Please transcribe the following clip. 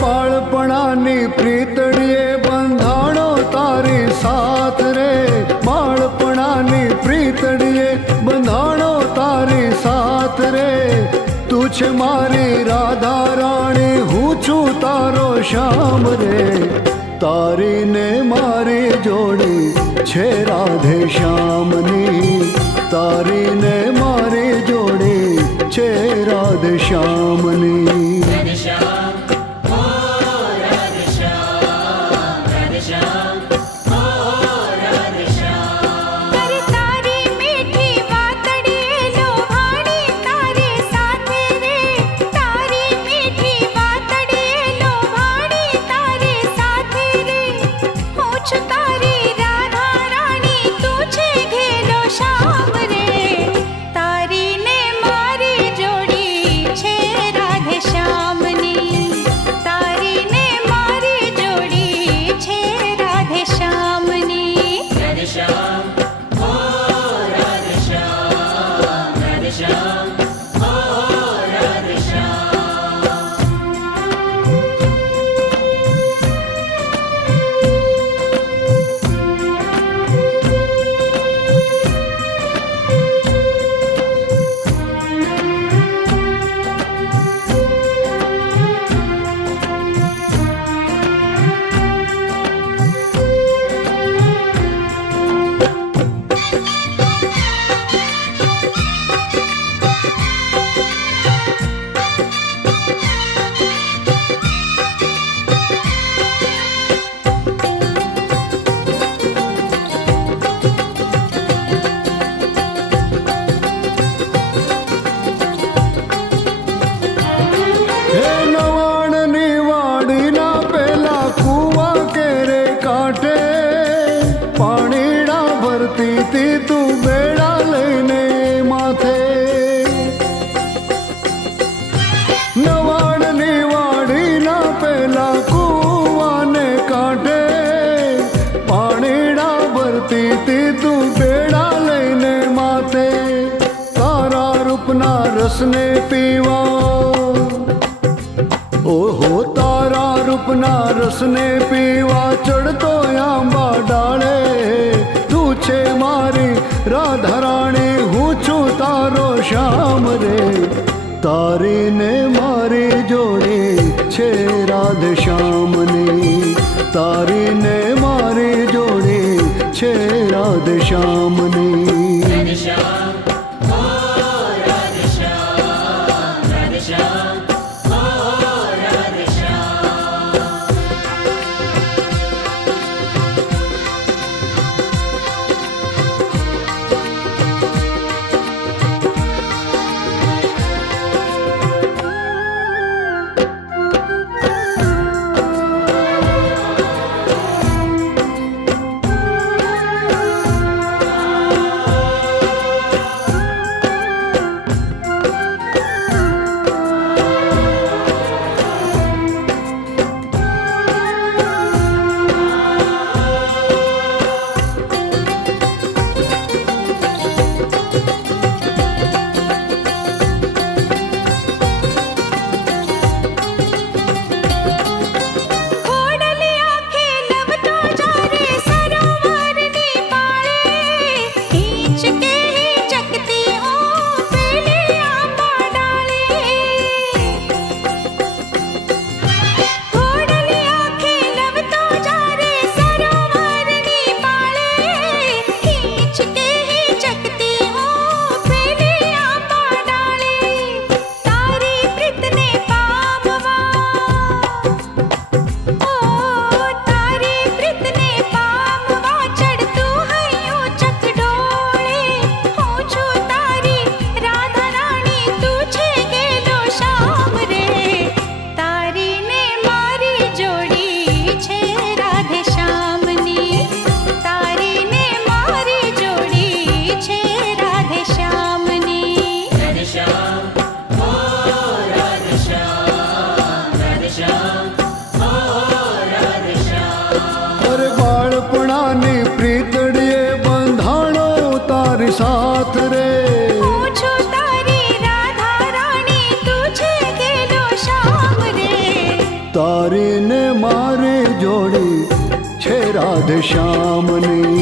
બાળપણાની પ્રીતડીએ બંધાણો તારી સાથ રે, બાળપણાની પ્રીતડીએ બંધાણો તારી સાથ રે. તું છે મારી રાધા રાણી, હું છું તારો શ્યામ રે. તારી ને મારી જોડી છે રાધે શ્યામની, તારી ને મારી જોડી છે રાધે શ્યામની. તું બેડા લઈને માથે, નવાડની વાડીના પેલા કૂવાને કાંઠે પાણીડા ભરતી તી તું બેડા લઈને માથે. તારા રૂપના રસને પીવા, ઓહો તારા રૂપના રસને પીવા ચડતો આંબા ડાળે. તું છે મારી રાધા રાણી, હું છું તારો શ્યામ રે. તારી ને મારી જોડી છે રાધે શ્યામની, તારી ને મારી જોડી છે રાધે શ્યામની. નાથ રે. હું છું તારી રાધા રાણી, તું છે ગેલો શ્યામ રે. તારી ને મારી જોડી છે રાધે શ્યામની.